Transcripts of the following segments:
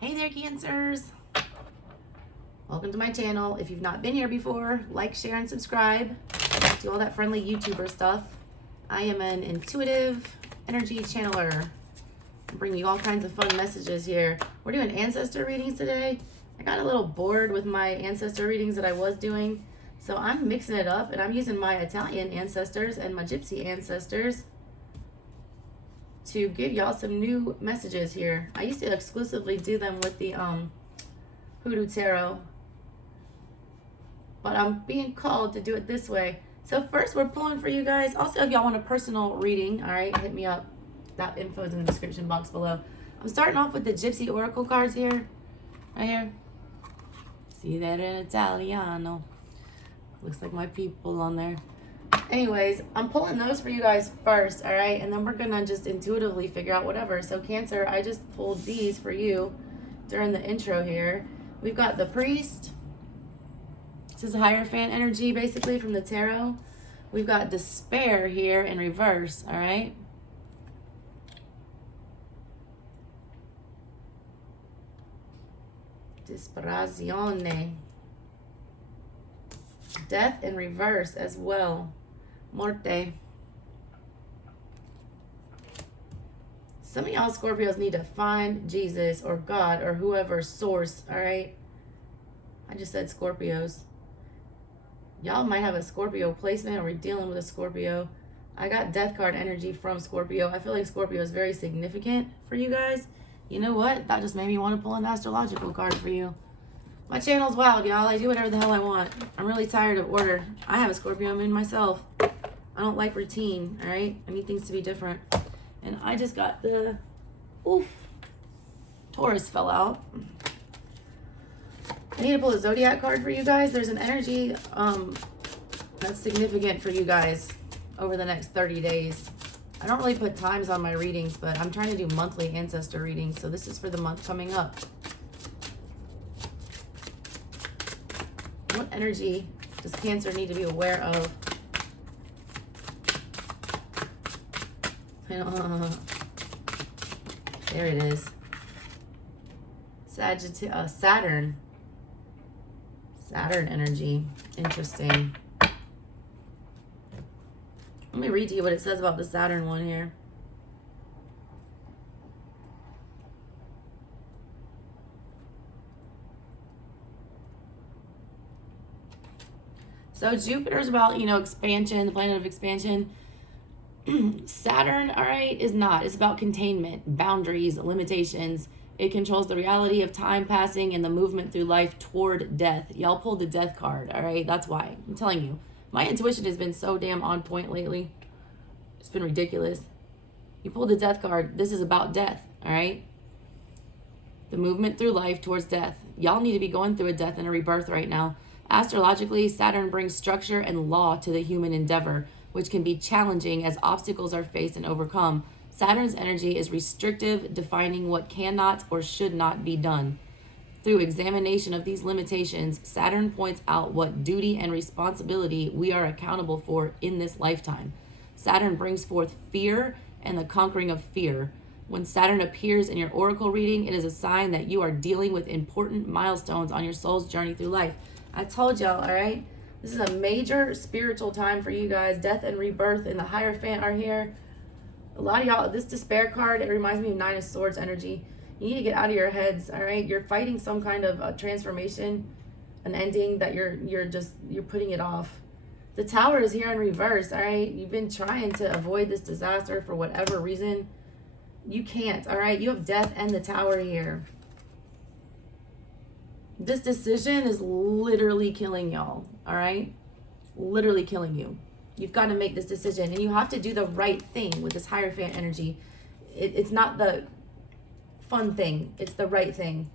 Hey there, Cancers. Welcome to my channel. If you've not been here before, like, share, and subscribe. Do all that friendly YouTuber stuff. I am an intuitive energy channeler. I bring you all kinds of fun messages here. We're doing ancestor readings today. I got a little bored with my ancestor readings that I was doing, so I'm mixing it up, and I'm using my Italian ancestors and my Gypsy ancestors to give y'all some new messages here. I used to exclusively do them with the hoodoo tarot, but I'm being called to do it this way. So first we're pulling for you guys. Also, if y'all want a personal reading, all right, hit me up. That info is in the description box below. I'm starting off with the Gypsy Oracle cards here, right here. See that in Italiano. Looks like my people on there. Anyways, I'm pulling those for you guys first, all right? And then we're going to just intuitively figure out whatever. So Cancer, I just pulled these for you during the intro here. We've got the Priest. This is Hierophant energy, basically, from the tarot. We've got Despair here in reverse, all right? Disperazione. Death in reverse as well. Morte. Some of y'all Scorpios need to find Jesus or God or whoever source, all right? I just said Scorpios. Y'all might have a Scorpio placement or we're dealing with a Scorpio. I got death card energy from Scorpio. I feel like Scorpio is very significant for you guys. You know what? That just made me want to pull an astrological card for you. My channel's wild, y'all. I do whatever the hell I want. I'm really tired of order. I have a Scorpio moon myself. I don't like routine, all right? I need things to be different. And I just got the, Taurus fell out. I need to pull a Zodiac card for you guys. There's an energy that's significant for you guys over the next 30 days. I don't really put times on my readings, but I'm trying to do monthly ancestor readings. So this is for the month coming up. What energy does Cancer need to be aware of? There it is. Saturn. Saturn energy. Interesting. Let me read to you what it says about the Saturn one here. So Jupiter's about, expansion, the planet of expansion. Saturn, all right, is not. It's about containment, boundaries, limitations. It controls the reality of time passing and the movement through life toward death. Y'all pulled the death card, all right? That's why. I'm telling you. My intuition has been so damn on point lately. It's been ridiculous. You pulled the death card. This is about death, all right? The movement through life towards death. Y'all need to be going through a death and a rebirth right now. Astrologically, Saturn brings structure and law to the human endeavor, which can be challenging as obstacles are faced and overcome. Saturn's energy is restrictive, defining what cannot or should not be done. Through examination of these limitations, Saturn points out what duty and responsibility we are accountable for in this lifetime. Saturn brings forth fear and the conquering of fear. When Saturn appears in your oracle reading, it is a sign that you are dealing with important milestones on your soul's journey through life. I told y'all, all right? This is a major spiritual time for you guys. Death and rebirth and the Hierophant are here. A lot of y'all, this Despair card, it reminds me of Nine of Swords energy. You need to get out of your heads, all right? You're fighting some kind of a transformation, an ending that you're putting it off. The Tower is here in reverse, all right? You've been trying to avoid this disaster for whatever reason. You can't, all right? You have death and the Tower here. This decision is literally killing y'all, all right? Literally killing you. You've got to make this decision, and you have to do the right thing with this Hierophant energy. It's not the fun thing. It's the right thing.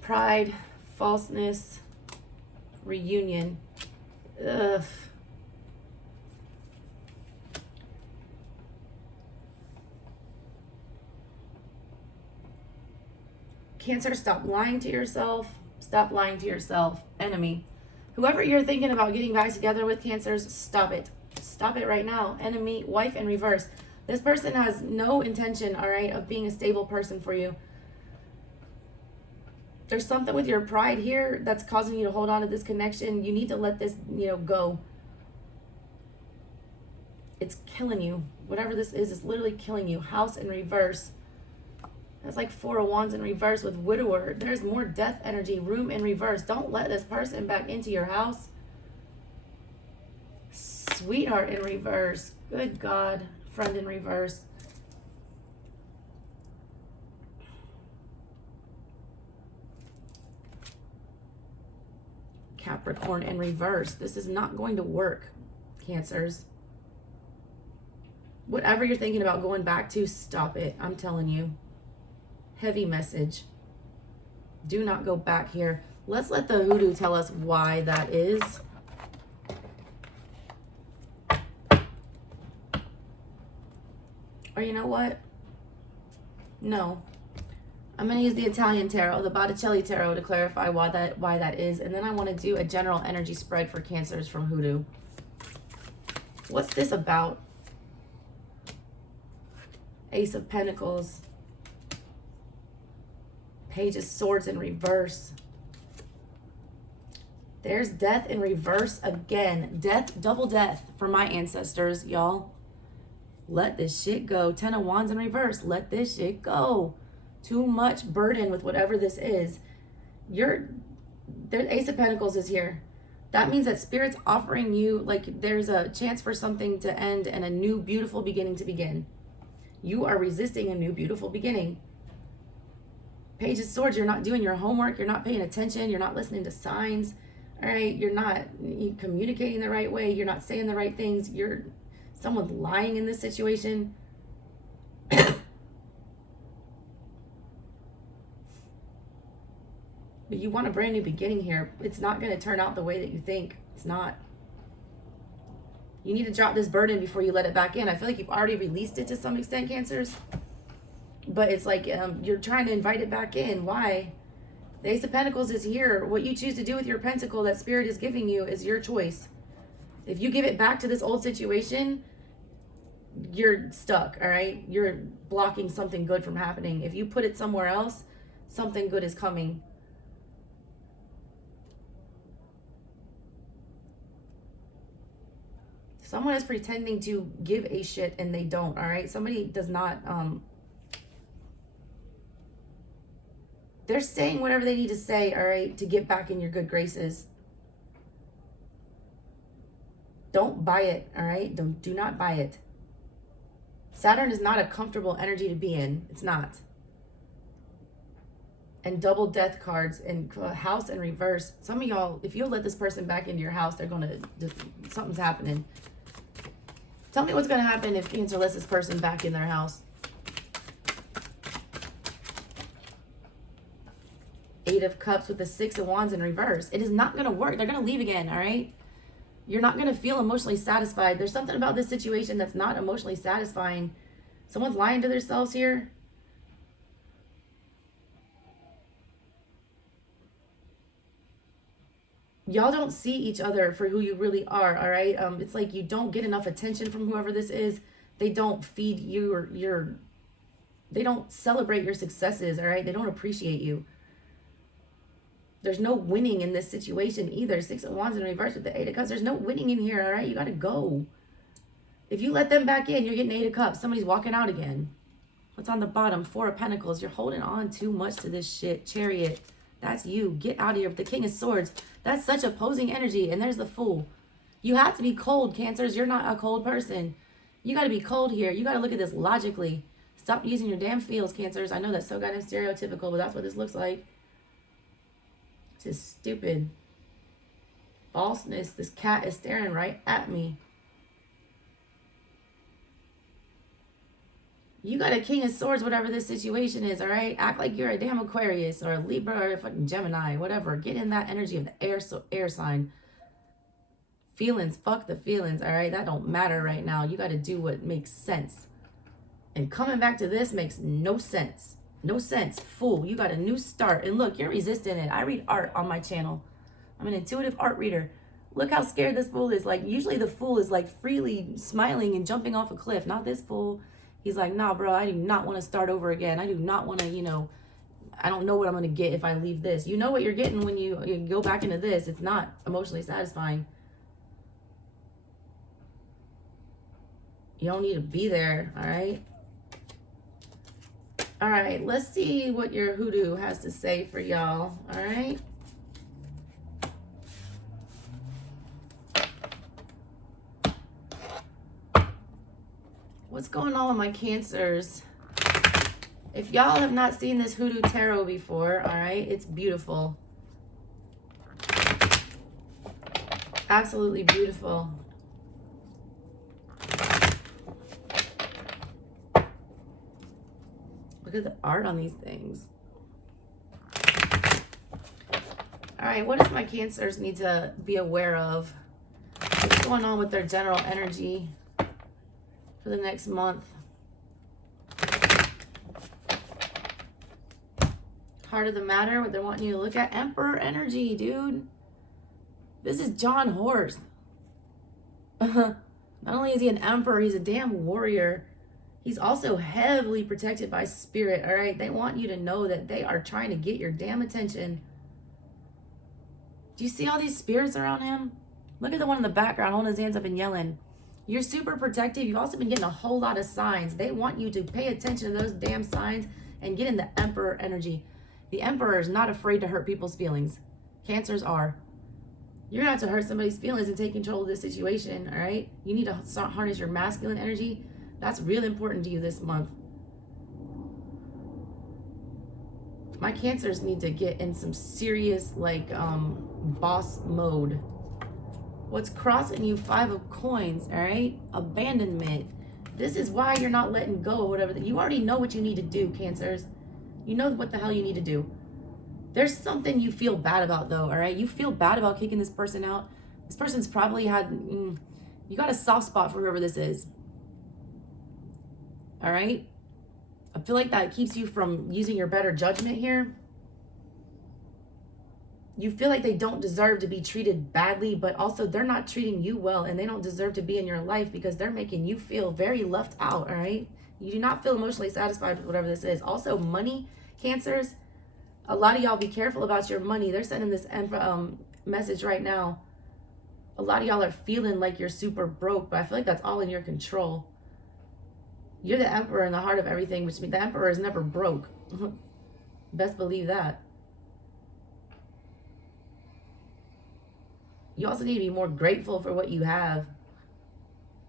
Pride, falseness, reunion. Ugh. Cancer, stop lying to yourself. Stop lying to yourself. Enemy. Whoever you're thinking about getting back together with, Cancers, stop it. Stop it right now. Enemy, wife in reverse. This person has no intention, all right, of being a stable person for you. There's something with your pride here that's causing you to hold on to this connection. You need to let this, go. It's killing you. Whatever this is literally killing you. House in reverse. That's like 4 of Wands in reverse with widower. There's more death energy. Room in reverse. Don't let this person back into your house. Sweetheart in reverse. Good God. Friend in reverse. Capricorn in reverse. This is not going to work, Cancers. Whatever you're thinking about going back to, stop it. I'm telling you. Heavy message. Do not go back here. Let's let the hoodoo tell us why that is. Or you know what? No. I'm going to use the Italian tarot, the Botticelli tarot, to clarify why that is. And then I want to do a general energy spread for Cancers from hoodoo. What's this about? Ace of Pentacles. Page of Swords in reverse. There's death in reverse again. Death, double death for my ancestors, y'all. Let this shit go. 10 of Wands in reverse. Let this shit go. Too much burden with whatever this is. The Ace of Pentacles is here. That means that Spirit's offering you, like, there's a chance for something to end and a new beautiful beginning to begin. You are resisting a new beautiful beginning. Page of Swords, you're not doing your homework. You're not paying attention. You're not listening to signs. All right. You're not communicating the right way. You're not saying the right things. Someone's lying in this situation. But you want a brand new beginning here. It's not going to turn out the way that you think. It's not. You need to drop this burden before you let it back in. I feel like you've already released it to some extent, Cancers. But it's like you're trying to invite it back in. Why? The Ace of Pentacles is here. What you choose to do with your pentacle that Spirit is giving you is your choice. If you give it back to this old situation, you're stuck, all right? You're blocking something good from happening. If you put it somewhere else, something good is coming. Someone is pretending to give a shit and they don't, all right? Somebody does not, they're saying whatever they need to say, all right, to get back in your good graces. Don't buy it, all right? Do not buy it. Saturn is not a comfortable energy to be in. It's not. And double death cards and house in reverse. Some of y'all, if you let this person back into your house, they're going to, something's happening. Tell me what's going to happen if Cancer lets this person back in their house. 8 of Cups with the 6 of Wands in reverse. It is not going to work. They're going to leave again, all right? You're not going to feel emotionally satisfied. There's something about this situation that's not emotionally satisfying. Someone's lying to themselves here. Y'all don't see each other for who you really are, all right? It's like you don't get enough attention from whoever this is. They don't feed you they don't celebrate your successes, all right? They don't appreciate you. There's no winning in this situation either. 6 of Wands in reverse with the 8 of Cups. There's no winning in here, all right? You got to go. If you let them back in, you're getting 8 of Cups. Somebody's walking out again. What's on the bottom? 4 of Pentacles. You're holding on too much to this shit. Chariot. That's you. Get out of here. The King of Swords. That's such opposing energy. And there's the Fool. You have to be cold, Cancers. You're not a cold person. You got to be cold here. You got to look at this logically. Stop using your damn feels, Cancers. I know that's so goddamn stereotypical, but that's what this looks like. This is stupid. Falseness. This cat is staring right at me. You got a King of Swords, whatever this situation is, all right? Act like you're a damn Aquarius or a Libra or a fucking Gemini, whatever. Get in that energy of the air sign. Feelings, fuck the feelings, all right? That don't matter right now. You got to do what makes sense. And coming back to this makes no sense. No sense. Fool. You got a new start. And look, you're resisting it. I read art on my channel. I'm an intuitive art reader. Look how scared this Fool is. Like, usually the Fool is like freely smiling and jumping off a cliff. Not this Fool. He's like, nah, bro, I do not want to start over again. I do not want to, you know, I don't know what I'm going to get if I leave this. You know what you're getting when you go back into this. It's not emotionally satisfying. You don't need to be there, all right? All right, let's see what your hoodoo has to say for y'all, all right? What's going on with my Cancers? If y'all have not seen this hoodoo tarot before, all right, it's beautiful. Absolutely beautiful. Look at the art on these things. All right, what does my Cancers need to be aware of? What's going on with their general energy for the next month? Heart of the matter, what they're wanting you to look at. Emperor energy, dude. This is John Horst. Not only is he an emperor, he's a damn warrior. He's also heavily protected by spirit, all right? They want you to know that they are trying to get your damn attention. Do you see all these spirits around him? Look at the one in the background holding his hands up and yelling. You're super protective. You've also been getting a whole lot of signs. They want you to pay attention to those damn signs and get in the emperor energy. The emperor is not afraid to hurt people's feelings. Cancers are. You're going to have to hurt somebody's feelings and take control of this situation, all right? You need to harness your masculine energy. That's really important to you this month. My Cancers need to get in some serious, like, boss mode. What's crossing you? 5 of Coins, all right? Abandonment. This is why you're not letting go of whatever. You already know what you need to do, Cancers. You know what the hell you need to do. There's something you feel bad about, though, all right? You feel bad about kicking this person out. This person's probably had, you got a soft spot for whoever this is. All right? I feel like that keeps you from using your better judgment here. You feel like they don't deserve to be treated badly, but also they're not treating you well, and they don't deserve to be in your life because they're making you feel very left out, all right? You do not feel emotionally satisfied with whatever this is. Also, money, Cancers. A lot of y'all be careful about your money. They're sending this message right now. A lot of y'all are feeling like you're super broke, but I feel like that's all in your control. You're the emperor in the heart of everything, which means the emperor is never broke. Best believe that. You also need to be more grateful for what you have.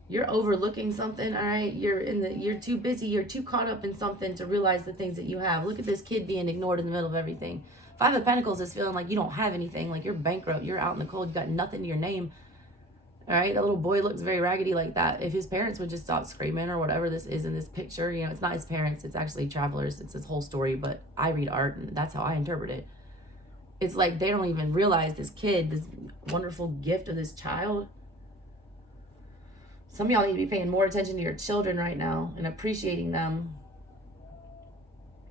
You're overlooking something, all right? You're too busy, you're too caught up in something to realize the things that you have. Look at this kid being ignored in the middle of everything. 5 of Pentacles is feeling like you don't have anything, like you're bankrupt, you're out in the cold, you got nothing to your name. All right, that little boy looks very raggedy like that. If his parents would just stop screaming or whatever this is in this picture, you know, it's not his parents, it's actually travelers. It's his whole story, but I read art and that's how I interpret it. It's like they don't even realize this kid, this wonderful gift of this child. Some of y'all need to be paying more attention to your children right now and appreciating them.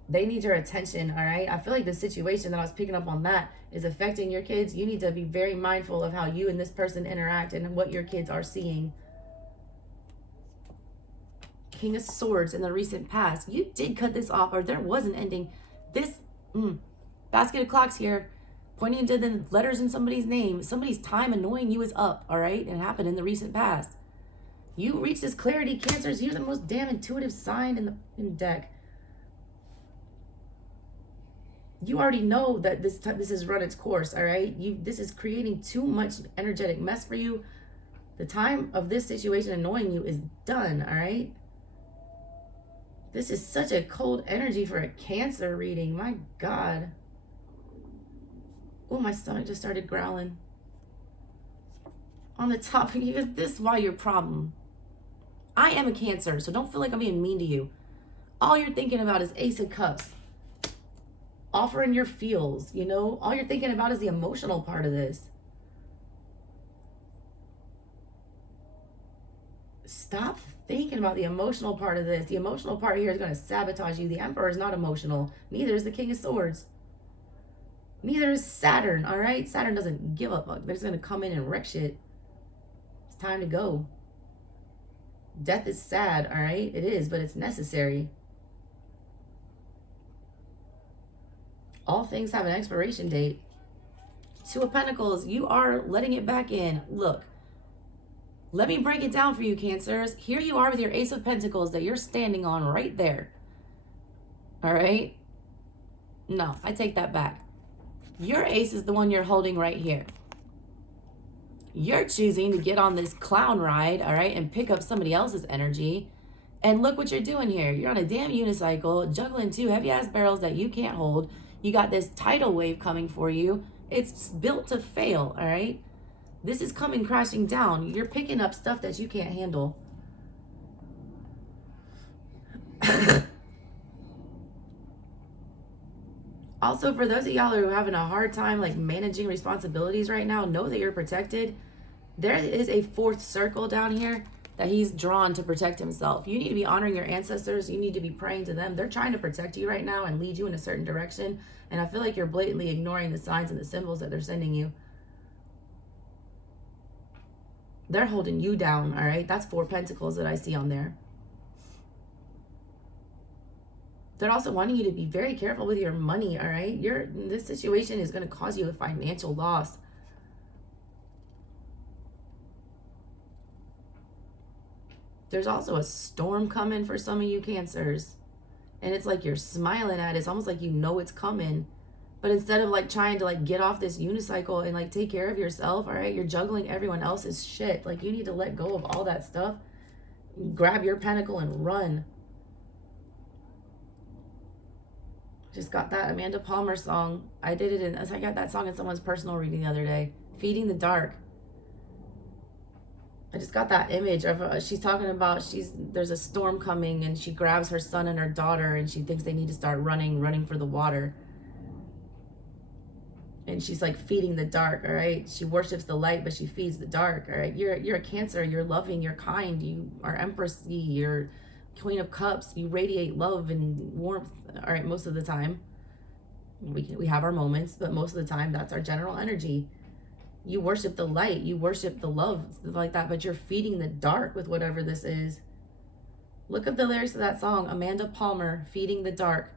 They need your attention, all right? I feel like the situation that I was picking up on that is affecting your kids. You need to be very mindful of how you and this person interact and what your kids are seeing. King of Swords in the recent past. You did cut this off, or there was an ending. This basket of clocks here pointing to the letters in somebody's name. Somebody's time annoying you is up, all right? It happened in the recent past. You reach this clarity, Cancers. You're the most damn intuitive sign in the deck. You already know that this has run its course, all right? This is creating too much energetic mess for you. The time of this situation annoying you is done, all right? This is such a cold energy for a Cancer reading. My God. Oh, my stomach just started growling. On the top, this is why your problem. I am a Cancer, so don't feel like I'm being mean to you. All you're thinking about is Ace of Cups. Offering your feels, you know? All you're thinking about is the emotional part of this. Stop thinking about the emotional part of this. The emotional part here is going to sabotage you. The Emperor is not emotional. Neither is the King of Swords. Neither is Saturn, all right? Saturn doesn't give a fuck. They're just going to come in and wreck shit. It's time to go. Death is sad, all right? It is, but it's necessary. All things have an expiration date. Two of Pentacles, you are letting it back in. Look, let me break it down for you, Cancers. Here you are with your Ace of Pentacles that you're standing on right there. All right? No, I take that back. Your ace is the one you're holding right here. You're choosing to get on this clown ride, all right, and pick up somebody else's energy. And look what you're doing here. You're on a damn unicycle, juggling two heavy-ass barrels that you can't hold. You got this tidal wave coming for you. It's built to fail, all right? This is coming crashing down. You're picking up stuff that you can't handle. Also, for those of y'all who are having a hard time like managing responsibilities right now, know that you're protected. There is a fourth circle down here that he's drawn to protect himself. You need to be honoring your ancestors. You need to be praying to them. They're trying to protect you right now and lead you in a certain direction. And I feel like you're blatantly ignoring the signs and the symbols that they're sending you. They're holding you down, all right? That's 4 Pentacles that I see on there. They're also wanting you to be very careful with your money, all right? This situation is going to cause you a financial loss. There's also a storm coming for some of you Cancers. And it's like you're smiling at it. It's almost like you know it's coming. But instead of like trying to like get off this unicycle and like take care of yourself, all right, you're juggling everyone else's shit. Like you need to let go of all that stuff. Grab your pentacle and run. Just got that Amanda Palmer song. I got that song in someone's personal reading the other day. Feeding the Dark. I just got that image of she's talking about there's a storm coming and she grabs her son and her daughter and she thinks they need to start running for the water. And she's like feeding the dark, all right? She worships the light, but she feeds the dark, all right? You're a Cancer. You're loving. You're kind. You are Empress. You're Queen of Cups. You radiate love and warmth, all right, most of the time. We have our moments, but most of the time, that's our general energy. You worship the light. You worship the love, stuff like that, but you're feeding the dark with whatever this is. Look up the lyrics of that song, Amanda Palmer, Feeding the Dark.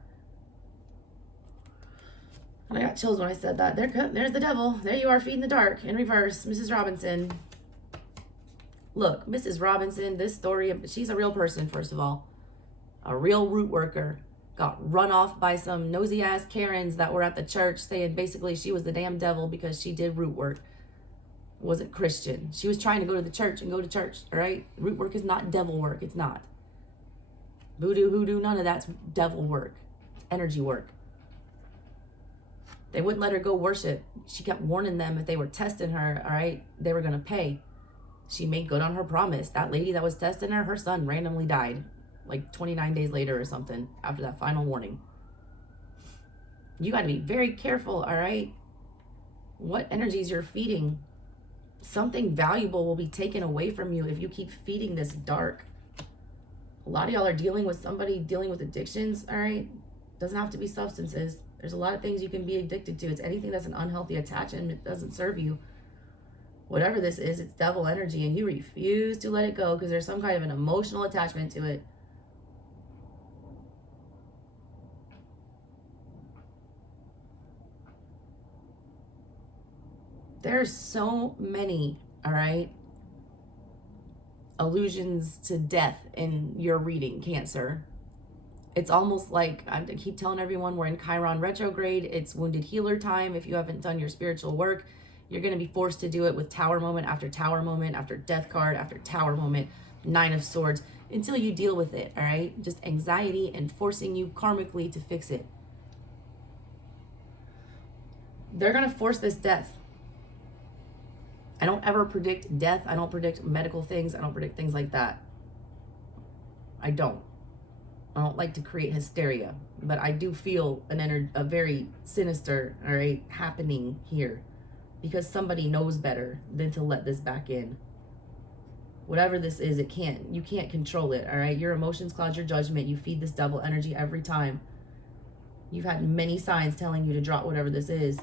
And I got chills when I said that. There's the devil. There you are, feeding the dark in reverse, Mrs. Robinson. Look, Mrs. Robinson, this story, she's a real person, first of all. A real root worker. Got run off by some nosy ass Karens that were at the church saying basically she was the damn devil because she did root work. Wasn't Christian. She was trying to go to the church and go to church, all right? Root work is not devil work. It's not. Voodoo, hoodoo, none of that's devil work. It's energy work. They wouldn't let her go worship. She kept warning them if they were testing her, all right, they were going to pay. She made good on her promise. That lady that was testing her, her son randomly died like 29 days later or something after that final warning. You got to be very careful, all right? What energies you're feeding. Something valuable will be taken away from you if you keep feeding this dark. A lot of y'all are dealing with somebody dealing with addictions, all right? Doesn't have to be substances. There's a lot of things you can be addicted to. It's anything that's an unhealthy attachment. It doesn't serve you. Whatever this is, it's devil energy, and you refuse to let it go because there's some kind of an emotional attachment to it. There's so many, all right, allusions to death in your reading, Cancer. It's almost like, I keep telling everyone, we're in Chiron retrograde. It's wounded healer time. If you haven't done your spiritual work, you're going to be forced to do it with tower moment after tower moment, after death card, after tower moment, 9 of swords, until you deal with it, all right? Just anxiety and forcing you karmically to fix it. They're going to force this death. I don't ever predict death. I don't predict medical things. I don't predict things like that. I don't like to create hysteria, but I do feel a very sinister, all right, happening here because somebody knows better than to let this back in. Whatever this is, you can't control it, all right? Your emotions cloud your judgment. You feed this devil energy every time. You've had many signs telling you to drop whatever this is,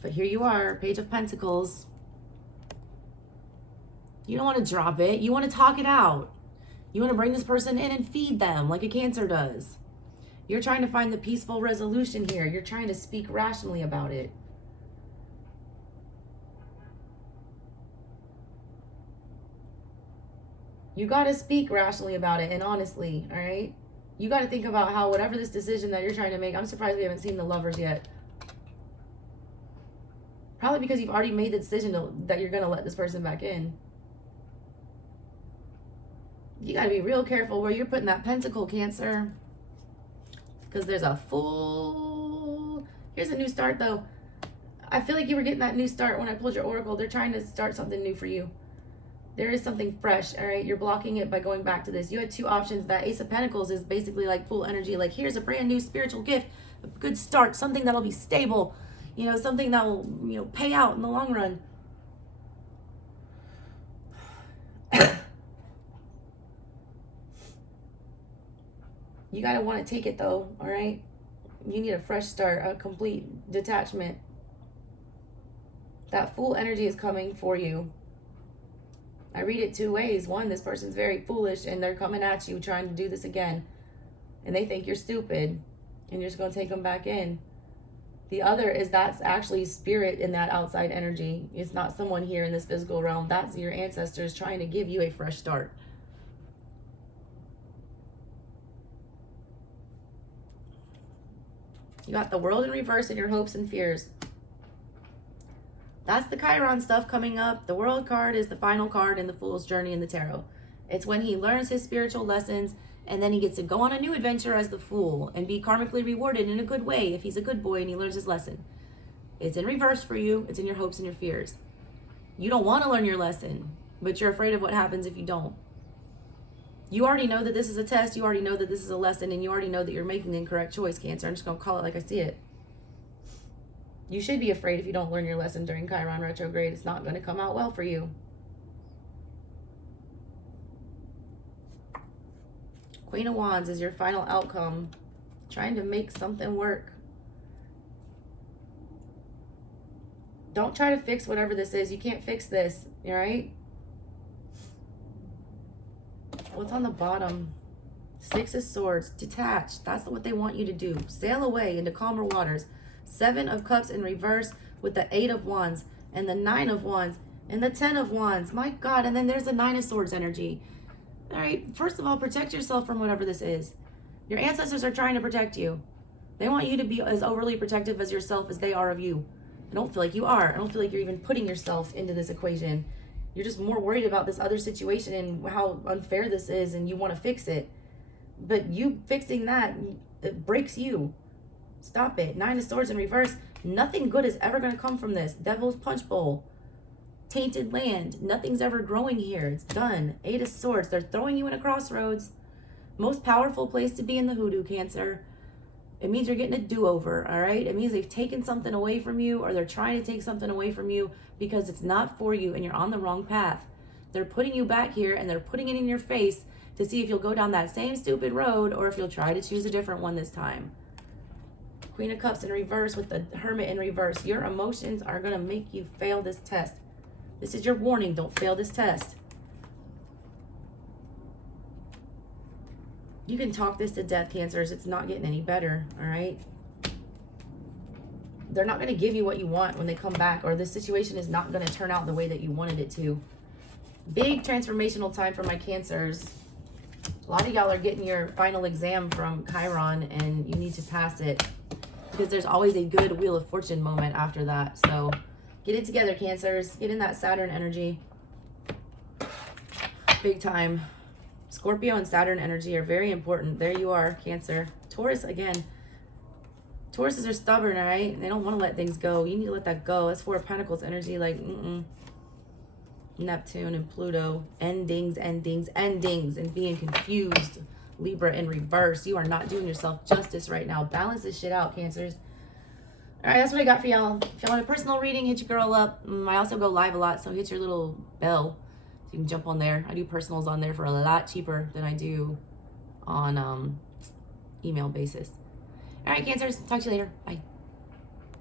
but here you are, Page of Pentacles. You don't want to drop it. You want to talk it out. You want to bring this person in and feed them like a Cancer does. You're trying to find the peaceful resolution here. You're trying to speak rationally about it. You got to speak rationally about it and honestly, all right? You got to think about how whatever this decision that you're trying to make, I'm surprised we haven't seen the Lovers yet. Probably because you've already made the decision that you're going to let this person back in. You got to be real careful where you're putting that pentacle, Cancer. Because there's a full... Here's a new start, though. I feel like you were getting that new start when I pulled your oracle. They're trying to start something new for you. There is something fresh, all right? You're blocking it by going back to this. You had two options. That Ace of Pentacles is basically like full energy. Like, here's a brand new spiritual gift, a good start, something that'll be stable, you know, something that will, you know, pay out in the long run. You got to want to take it, though, all right? You need a fresh start, a complete detachment. That full energy is coming for you. I read it two ways. One, this person's very foolish and they're coming at you trying to do this again. And they think you're stupid and you're just going to take them back in. The other is that's actually spirit in that outside energy. It's not someone here in this physical realm. That's your ancestors trying to give you a fresh start. You got the World in reverse and your hopes and fears. That's the Chiron stuff coming up. The World card is the final card in the Fool's Journey in the Tarot. It's when he learns his spiritual lessons and then he gets to go on a new adventure as the Fool and be karmically rewarded in a good way if he's a good boy and he learns his lesson. It's in reverse for you. It's in your hopes and your fears. You don't want to learn your lesson, but you're afraid of what happens if you don't. You already know that this is a test. You already know that this is a lesson, and you already know that you're making the incorrect choice, Cancer. I'm just going to call it like I see it. You should be afraid if you don't learn your lesson during Chiron retrograde. It's not going to come out well for you. Queen of Wands is your final outcome. Trying to make something work. Don't try to fix whatever this is. You can't fix this, all right? What's on the bottom? Six of Swords. Detach. That's what they want you to do. Sail away into calmer waters. Seven of Cups in reverse with the Eight of Wands and the Nine of Wands and the 10 of Wands. My God. And then there's the Nine of Swords energy. All right. First of all, protect yourself from whatever this is. Your ancestors are trying to protect you. They want you to be as overly protective as yourself as they are of you. I don't feel like you are. I don't feel like you're even putting yourself into this equation. You're just more worried about this other situation and how unfair this is, and you want to fix it. But you fixing that, it breaks you. Stop it. Nine of Swords in reverse. Nothing good is ever going to come from this. Devil's Punch Bowl. Tainted land. Nothing's ever growing here. It's done. Eight of Swords. They're throwing you in a crossroads. Most powerful place to be in the hoodoo, Cancer. It means you're getting a do-over, all right? It means they've taken something away from you, or they're trying to take something away from you because it's not for you and you're on the wrong path. They're putting you back here and they're putting it in your face to see if you'll go down that same stupid road or if you'll try to choose a different one this time. Queen of Cups in reverse with the Hermit in reverse. Your emotions are going to make you fail this test. This is your warning. Don't fail this test. You can talk this to death, Cancers. It's not getting any better, all right? They're not going to give you what you want when they come back, or this situation is not going to turn out the way that you wanted it to. Big transformational time for my Cancers. A lot of y'all are getting your final exam from Chiron, and you need to pass it because there's always a good Wheel of Fortune moment after that. So get it together, Cancers. Get in that Saturn energy. Big time. Scorpio and Saturn energy are very important. There you are, Cancer. Taurus, again. Tauruses are stubborn, all right? They don't want to let things go. You need to let that go. That's Four of Pentacles energy, like, Neptune and Pluto. Endings, endings, endings, and being confused. Libra in reverse. You are not doing yourself justice right now. Balance this shit out, Cancers. All right, that's what I got for y'all. If y'all want a personal reading, hit your girl up. I also go live a lot, so hit your little bell. You can jump on there. I do personals on there for a lot cheaper than I do on email basis. All right, Cancers. Talk to you later. Bye.